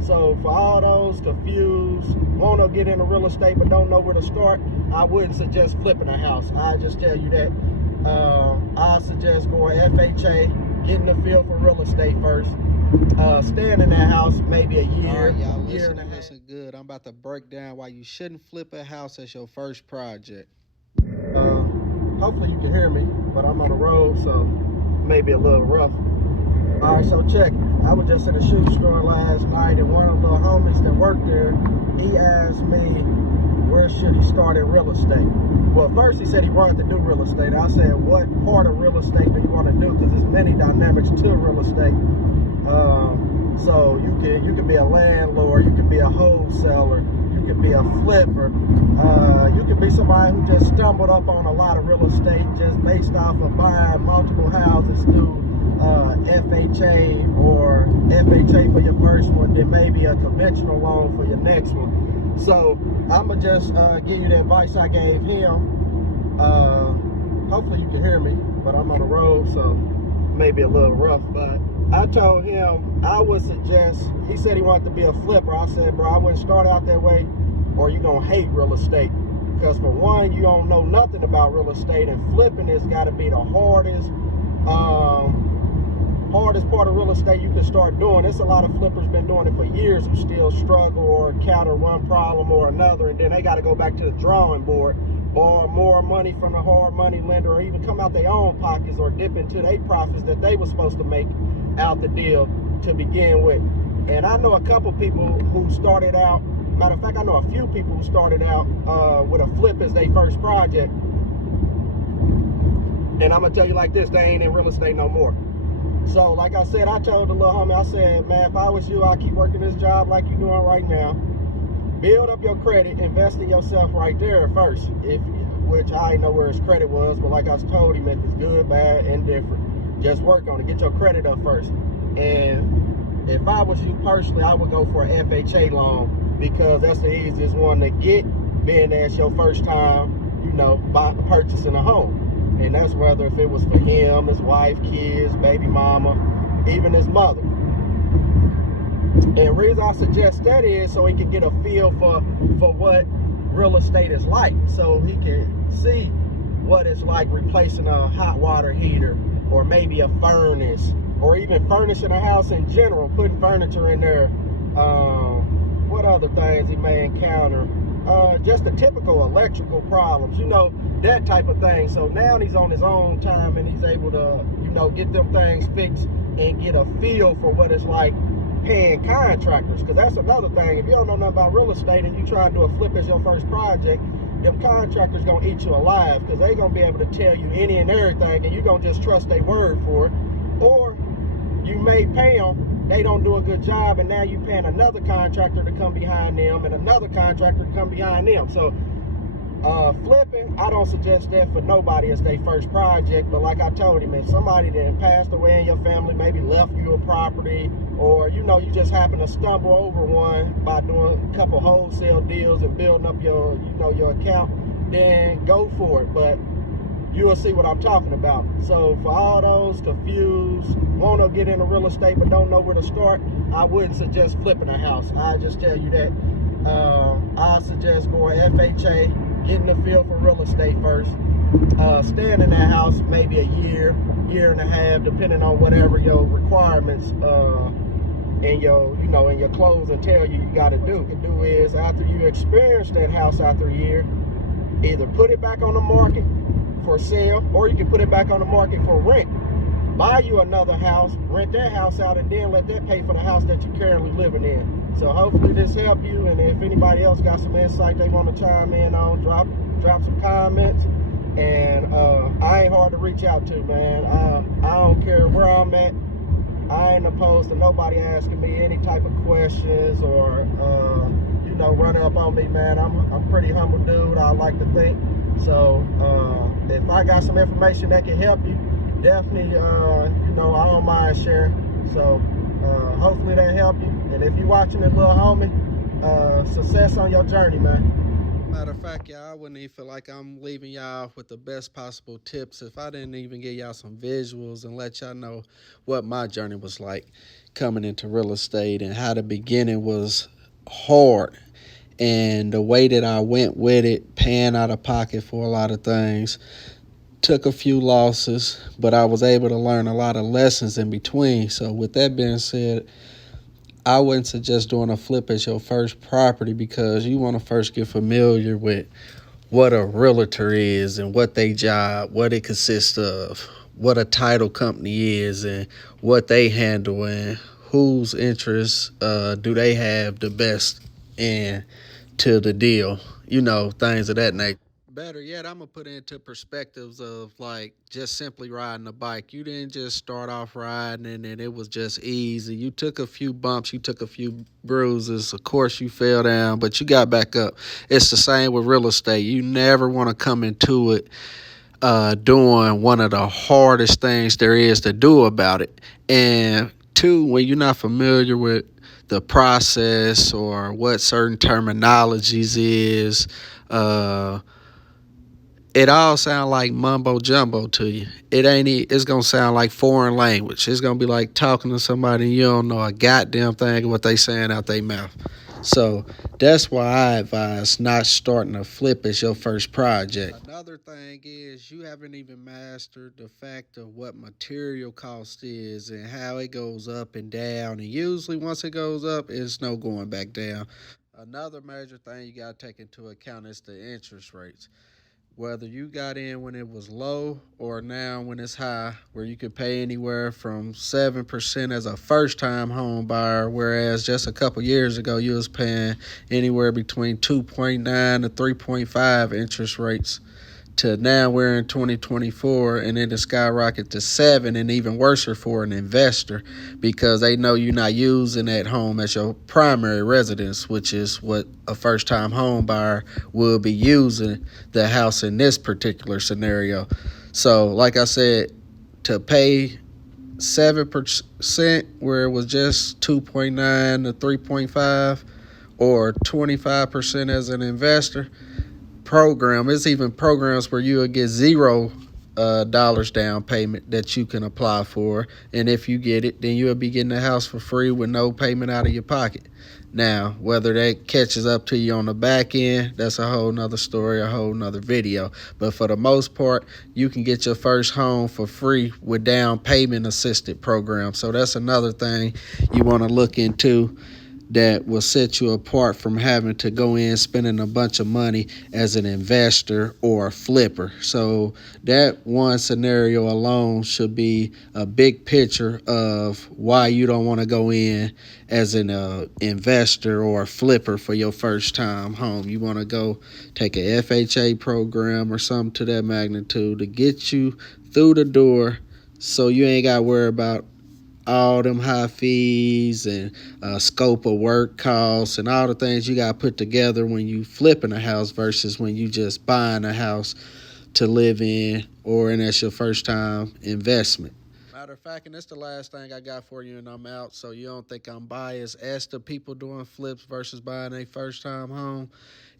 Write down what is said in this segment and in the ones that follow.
So for all those confused, want to get into real estate but don't know where to start, I wouldn't suggest flipping a house. I just tell you that. I suggest going FHA, getting the feel for real estate first. Staying in that house maybe a year. All right, y'all, listen good. I'm about to break down why you shouldn't flip a house as your first project. Hopefully you can hear me, but I'm on the road, so maybe a little rough. All right, so check. I was just in a shoe store last night, and one of the little homies that worked there, he asked me, where should he start in real estate? Well, first he said he wanted to do real estate. I said, what part of real estate do you want to do? Because there's many dynamics to real estate. So you could be a landlord, you could be a wholesaler, you could be a flipper, you could be somebody who just stumbled up on a lot of real estate just based off of buying multiple houses through FHA, or FHA for your first one, then maybe a conventional loan for your next one. So I'm gonna just give you the advice I gave him. Hopefully you can hear me, but I'm on the road, so maybe a little rough. But I told him I would suggest, he said he wanted to be a flipper. I said, bro, I wouldn't start out that way, or you're gonna hate real estate. Because for one, you don't know nothing about real estate, and flipping has got to be the hardest part of real estate you can start doing. There's a lot of flippers been doing it for years who still struggle or encounter one problem or another, and then they got to go back to the drawing board, borrow more money from a hard money lender, or even come out their own pockets or dip into their profits that they were supposed to make out the deal to begin with. And I know a couple people who started out, matter of fact, I know a few people who started out with a flip as their first project. And I'm gonna tell you like this, they ain't in real estate no more. So like I said, I told the little homie, I said, man, if I was you, I'd keep working this job like you're doing right now. Build up your credit, invest in yourself right there first. Which I didn't know where his credit was, but like I told him, if it's good, bad, indifferent, just work on it. Get your credit up first. And if I was you personally, I would go for an FHA loan, because that's the easiest one to get, being that's your first time, purchasing a home. And that's whether if it was for him, his wife, kids, baby mama, even his mother. And the reason I suggest that is so he can get a feel for what real estate is like, so he can see what it's like replacing a hot water heater, or maybe a furnace, or even furnishing a house in general, putting furniture in there. What other things he may encounter? Just the typical electrical problems, that type of thing. So now he's on his own time, and he's able to, get them things fixed and get a feel for what it's like paying contractors. Because that's another thing. If you don't know nothing about real estate and you try to do a flip as your first project, them contractors gonna eat you alive, because they gonna be able to tell you any and everything, and you gonna just trust their word for it. Or you may pay them, they don't do a good job, and now you paying another contractor to come behind them, and another contractor to come behind them. So flipping, I don't suggest that for nobody as their first project. But like I told him, if somebody that passed away in your family, maybe left you a property, or you just happen to stumble over one by doing a couple wholesale deals and building up your your account, then go for it. But you will see what I'm talking about. So for all those confused, want to get into real estate but don't know where to start, I wouldn't suggest flipping a house. I just tell you that. I suggest going FHA, getting the feel for real estate first. Staying in that house maybe a year and a half, depending on whatever your requirements and your closing tell you got to do. What you can do is, after you experience that house after a year, either put it back on the market for sale, or you can put it back on the market for rent. Buy you another house, rent that house out, and then let that pay for the house that you're currently living in. So hopefully this helped you, and if anybody else got some insight they want to chime in on, drop some comments. And I ain't hard to reach out to, man. I don't care where I'm at. I ain't opposed to nobody asking me any type of questions, or running up on me, man. I'm pretty humble dude, I like to think. So if I got some information that can help you, definitely I don't mind sharing. So hopefully that helped you. And if you're watching it, little homie, success on your journey, man. Matter of fact, y'all, I wouldn't even feel like I'm leaving y'all with the best possible tips if I didn't even give y'all some visuals and let y'all know what my journey was like coming into real estate and how the beginning was hard and the way that I went with it, paying out of pocket for a lot of things. Took a few losses, but I was able to learn a lot of lessons in between. So, with that being said, I wouldn't suggest doing a flip as your first property because you want to first get familiar with what a realtor is and what they job, what it consists of, what a title company is and what they handle and whose interests do they have the best in to the deal, things of that nature. Better yet, I'm gonna put it into perspectives of like just simply riding a bike. You didn't just start off riding and it was just easy. You took a few bumps, you took a few bruises. Of course, you fell down, but you got back up. It's the same with real estate. You never want to come into it doing one of the hardest things there is to do about it. And two, when you're not familiar with the process or what certain terminologies is, it all sound like mumbo jumbo to you. It's gonna sound like foreign language. It's gonna be like talking to somebody and you don't know a goddamn thing of what they saying out their mouth. So that's why I advise not starting a flip as your first project. Another thing is you haven't even mastered the fact of what material cost is and how it goes up and down. And usually once it goes up, it's no going back down. Another major thing you gotta take into account is the interest rates. Whether you got in when it was low or now when it's high, where you could pay anywhere from 7% as a first-time home buyer, whereas just a couple years ago you was paying anywhere between 2.9 to 3.5 interest rates. To now we're in 2024 and it has skyrocketed to 7, and even worse for an investor because they know you're not using that home as your primary residence, which is what a first-time home buyer will be using the house in this particular scenario. So like I said, to pay 7% where it was just 2.9 to 3.5 or 25% as an investor, it's even programs where you'll get $0 down payment that you can apply for, and if you get it, then you'll be getting the house for free with no payment out of your pocket. Now, whether that catches up to you on the back end, that's a whole nother story, a whole nother video. But for the most part, you can get your first home for free with down payment assisted program. So that's another thing you want to look into that will set you apart from having to go in spending a bunch of money as an investor or a flipper. So that one scenario alone should be a big picture of why you don't want to go in as an investor or a flipper for your first time home. You want to go take a FHA program or something to that magnitude to get you through the door so you ain't got to worry about all them high fees and scope of work costs and all the things you got to put together when you flipping a house versus when you just buying a house to live in or and that's your first time investment. Matter of fact, and that's the last thing I got for you and I'm out, so you don't think I'm biased as to people doing flips versus buying a first time home.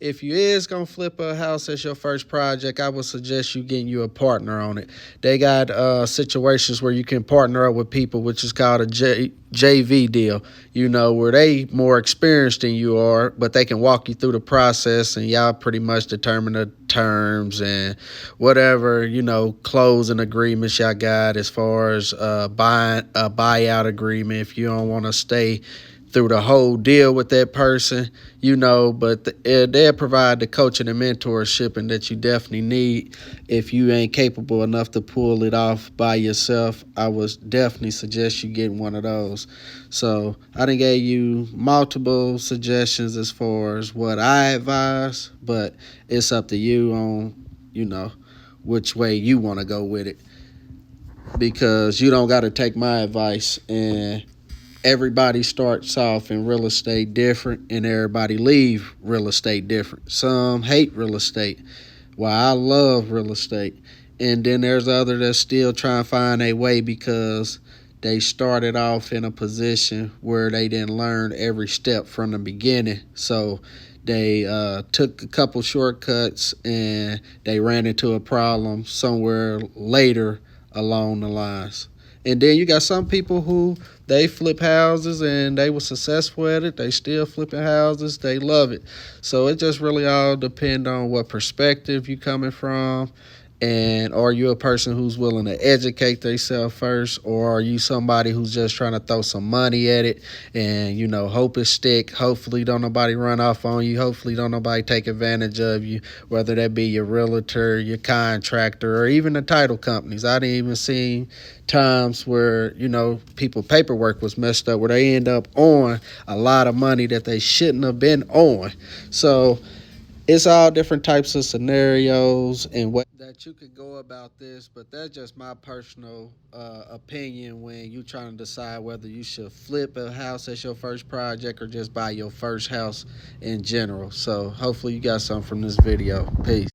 If you is going to flip a house as your first project, I would suggest you getting you a partner on it. They got situations where you can partner up with people, which is called a JV deal, where they more experienced than you are, but they can walk you through the process and y'all pretty much determine the terms and whatever, closing agreements y'all got as far as buying a buyout agreement if you don't want to stay through the whole deal with that person, but they'll provide the coaching and mentorship and that you definitely need. If you ain't capable enough to pull it off by yourself, I would definitely suggest you get one of those. So I done gave you multiple suggestions as far as what I advise, but it's up to you on, which way you want to go with it, because you don't got to take my advice. And everybody starts off in real estate different and everybody leave real estate different. Some hate real estate while I love real estate, and then there's others that still trying to find a way because they started off in a position where they didn't learn every step from the beginning. So they took a couple shortcuts and they ran into a problem somewhere later along the lines. And then you got some people who they flip houses and they were successful at it. They still flipping houses. They love it. So it just really all depends on what perspective you coming from. And are you a person who's willing to educate themselves first, or are you somebody who's just trying to throw some money at it and, you know, hope it stick? Hopefully don't nobody run off on you. Hopefully don't nobody take advantage of you, whether that be your realtor, your contractor, or even the title companies. I didn't even see times where, you know, people paperwork was messed up where they end up on a lot of money that they shouldn't have been on. So it's all different types of scenarios and what that you could go about this, but that's just my personal opinion when you trying to decide whether you should flip a house as your first project or just buy your first house in general. So hopefully you got something from this video. Peace.